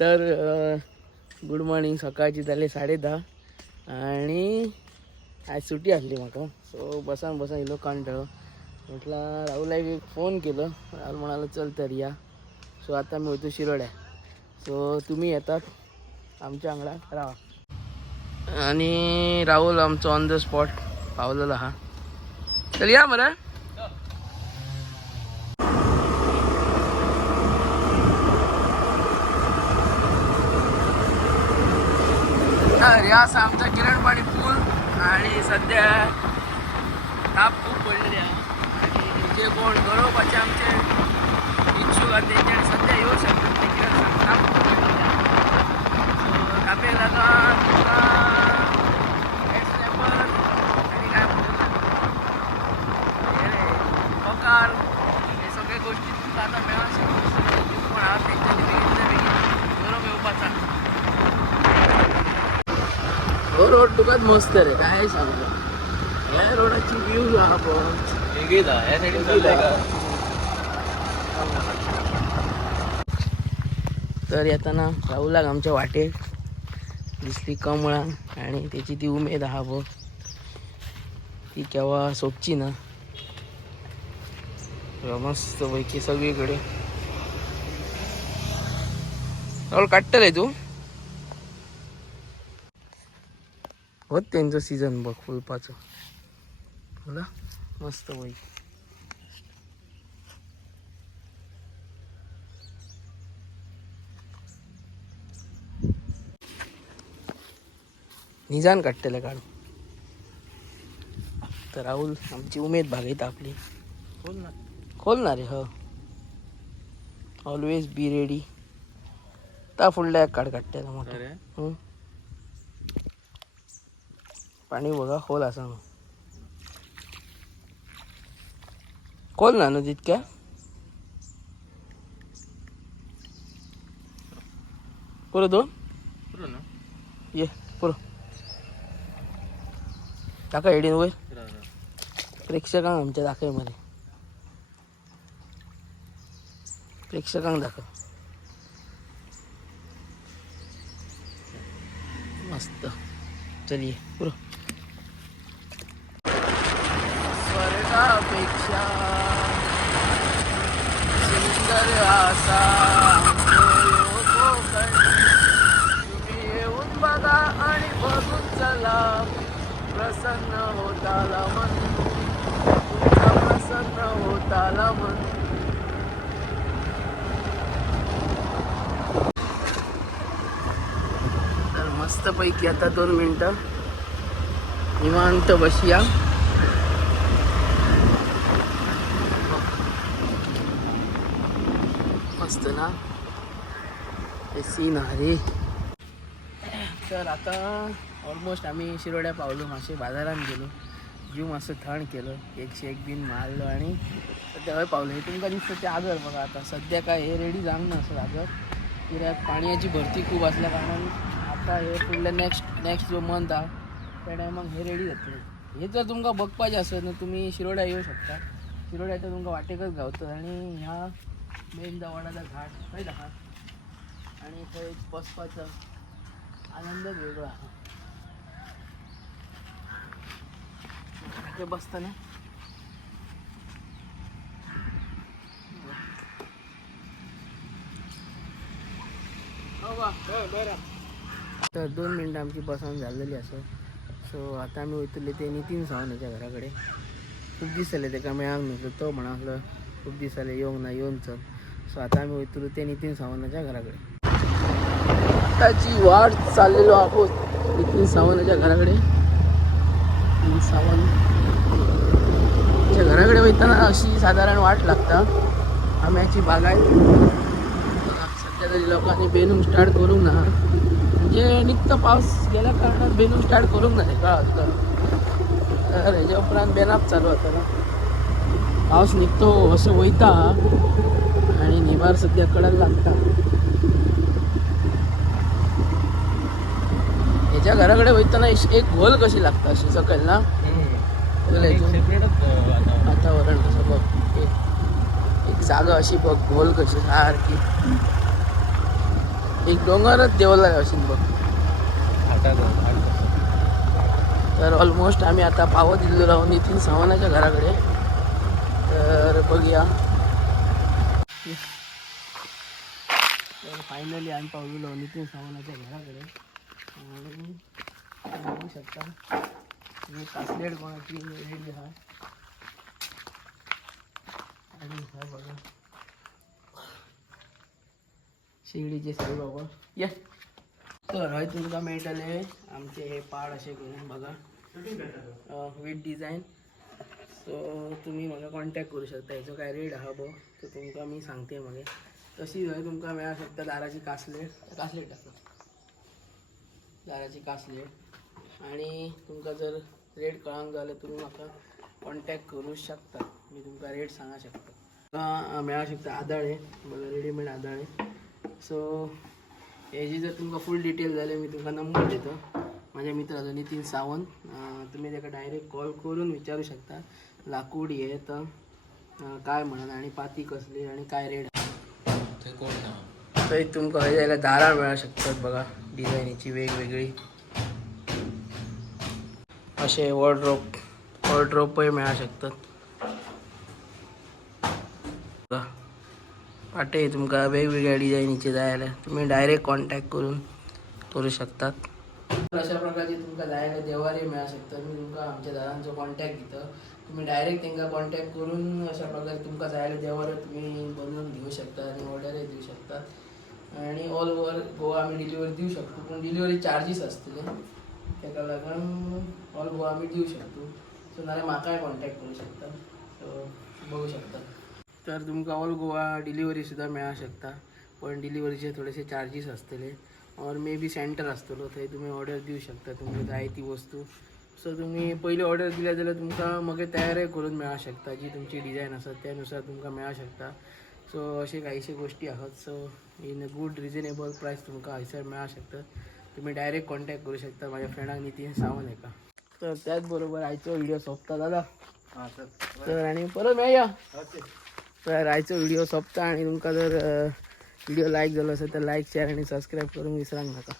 तर good morning. सकाळची झाले 10:30 आणि आज सुट्टी असली म्हाका. सो बसान इलो कांटळ म्हटलं राहुल एक फोन केलं. राहुल म्हणाला चल तर या. सो आता मी होतो शिरोड्या. सो तुम्ही येतात आमच्या अंगडा राहा. आणि राहुल आमचं ऑन द स्पॉट पावलेला हा. चल या मरा. या असा आमचा किरणपाणी पूल. आणि सध्या ताप खूप पडलेली आहे. आणि जे कोण गरोवपाचे आमचे इच्छुक आहेत त्यांच्याकडे सध्या येऊ शकतात. ते किरण ताप खूप पडलेली आहे. सो तापेक लागून तुमका स्नॅपर आणि काय म्हणतात पकार हे सगळे गोष्टी तुमका आता मिळू शकतात. पण आहात त्यांच्यानी बेगीन गरम येवपाचा. हो रोड तुकाच मस्त रे. काय सांगतो या रोडाची व्ह्यू हा तर येताना राहुलाक आमच्या वाटेक दिसली कमळा. आणि त्याची ती उमेद हा बघ ती केव्हा सोपची ना. मस्त पैकी सगळीकडे राहुल काढतले तू. होत त्यांचं सीझन बघ फुलपाचं. बोला मस्त बाई. निजान काढतेले काढू. तर राहुल आमची उमेद भागायत आपली. खोलणार रे. हो ऑलवेज बी रेडी. ता फुडल्या काढतेला मोठं. पाणी बघा खोल असा ना. खोल ना ना तितक्या. पुरं दोन ये पुरं टाका हेडीन वय. प्रेक्षकांक आमच्या दाखय मध्ये. प्रेक्षकांक दाखव. मस्त. चलिए पुरं. स्वर्गापेक्षा सुंदर असा कोकण. तुम्ही येऊन बघा आणि बघून चला. प्रसन्न होताला मन. तुमचा प्रसन्न होताला मन. तर मस्त पैकी आता 2 मिनिटं निवांत बसूया. मस्त ना हे सीन आहे. तर आता ऑलमोस्ट आम्ही शिरोड्या पावलो. मासे बाजारात गेलो. जीव मासे थंड केलं. 101 बिन मारलो आणि सध्या हय पावलो. हे तुमका दिसतं ते आगर बघा. आता सध्या काय हे रेडी जांग ना असं आगर. कित्याक पाण्याची भरती खूप असल्या कारणाने आता हे पुढल्या नेक्स्ट जो मंथ हा त्या टायमाक हे रेडी जातले. हे जर तुमका बघपाचे असेल ना तुम्ही शिरोड्या येऊ शकता. शिरोड्या तर तुमका वाटेकच गावतं. आणि ह्या मेन दवाडाचा घाट खंय दाखवा. आणि थंय बसपाचा आनंदच वेगळा. ते बसताना तर 2 मिनिटं आमची बसवून झालेली असं. सो आता आम्ही उतरले ते नितीन सावंताच्या घराकडे. खूप दिवस झाले ते का मिळाक नव्हतं. तो म्हणाला खूप दिवस झाले येऊन ना येऊन चल. सो आता आम्ही उतरलो ते नितीन सावंताच्या घराकडे. आताची वाट चाललेलो आहोत नितीन सावंताच्या घराकडे. नितीन सावंतच्या घराकडे येताना अशी साधारण वाट लागता. आम्याची बाग आहे. सध्या तरी लोकांनी बेनूम स्टार्ट करून ना. म्हणजे निघतं पाऊस गेल्या कारणात बेनूम स्टार्ट करून नाही का असतं. तर ह्याच्या उपरांत बेनाप चालू होता ना. पाऊस निघतो असं वयता आणि निभार सध्या कडायला लागता. ह्याच्या घराकडे वयताना एक घोल कशी लागता अशी सकल ना. वातावरण कसं बघ. एक जागा अशी बघ घोल कशी सारखी. एक डोंगरच देवला असेल बघ. तर ऑलमोस्ट आम्ही आता पावत दिलेलो राहू नितीन सावंताच्या घराकडे. तर बघूया. तर फायनली आम्ही पावलेलो नितीन सावंताच्या घराकडे. आणि बघू शकता मी कासलेट कोणाची रेडी हा. आणि हा बघा शिर्डीचे साईबाबा या. तर हय तुमकां मेळटले आमचे हे पाड असे करून बघा विथ डिझाईन. सो तुम्ही म्हाका कॉन्टॅक्ट करू शकता. हेचो काय रेट आहा पळय तो तुमकां मी सांगते मगे. तशी हय तुमकां मेळा शकता दाराची कासलेट कासलेट टाकता दाराची कासलेट. आणि तुमकां जर रेट कळंक जाल्यार तुम्ही म्हाका कॉन्टॅक्ट करू शकता. मी तुमकां रेट सांगा शकता. मेळा शकता आदाळे बघा रेडीमेड आदाळे. सो हेजी जर तुमकां फूल डिटेल जाले मी तुमकां नंबर देतो माझ्या मित्राचो नितीन सावंत. तुम्ही ताका डायरेक्ट कॉल करून विचारू शकता लाकूड हे तर काय म्हणत आणि पाती कसली आणि काय रेट. थंय तुमकां हय जाल्यार दारां मेळा शकतात बघा डिझायनीची वेगवेगळी. असे वॉर्डरोबय मेळा शकतात. पाटे तुमकां वेगवेगळ्या डिझायनीचे जाय जाल्यार तुम्ही डायरेक्ट कॉन्टॅक्ट करू शकतात. अशा प्रकारचे तुमकां जाय जाल्यार देवारे मेळा शकतात. मी तुमकां आमच्या दादांचो कॉन्टॅक्ट दिता. तुम्ही डायरेक्ट तांकां कॉन्टॅक्ट करून अशा प्रकारे तुमकां जाय जाल्यार देवारे तुम्ही बनवून घेऊ शकता आणि ऑर्डरय दिवू शकतात. आणि ऑल ओव्हर गोवा आम्ही डिलिव्हरी देऊ शकतो. पण डिलिव्हरी चार्जीस असतले ताका लागून ऑल गोवा आम्ही देऊ शकतो. सो नाल्यार म्हाकाय कॉन्टॅक्ट करू शकता. सो बघू शकता. तर तुमकां ऑल गोवा डिलिव्हरी सुद्धा मेळा शकता. पण डिलिव्हरीचे थोडेसे चार्जीस असतले. और मे बी सेंटर असतलो थंय तुम्ही ऑर्डर दिवू शकता तुमकां जाय ती वस्तू. सो तुम्ही पयली ऑर्डर दिल्या जाल्यार तुमकां मगे तयारय करून मेळा शकता. जी तुमची डिझायन आसा त्यानुसार तुमकां मेळा शकता. सो असे काहीशे गोष्टी आहात. सो इन गुड रिजनेबल प्रायस तुमकां हयसर मेळा शकतात. तुम्ही डायरेक्ट कॉन्टॅक्ट करू शकता माझ्या फ्रेंडाक नितीन सावंत हेका. तर त्याचबरोबर आयचो व्हिडिओ सोंपता दादा. तर आणि परत मेळया. तर आयचो व्हिडिओ सोंपता आणि तुमकां जर व्हिडिओ लायक झालो असेल तर लाईक शेअर आणि सबस्क्राईब करून विसरांक नाका.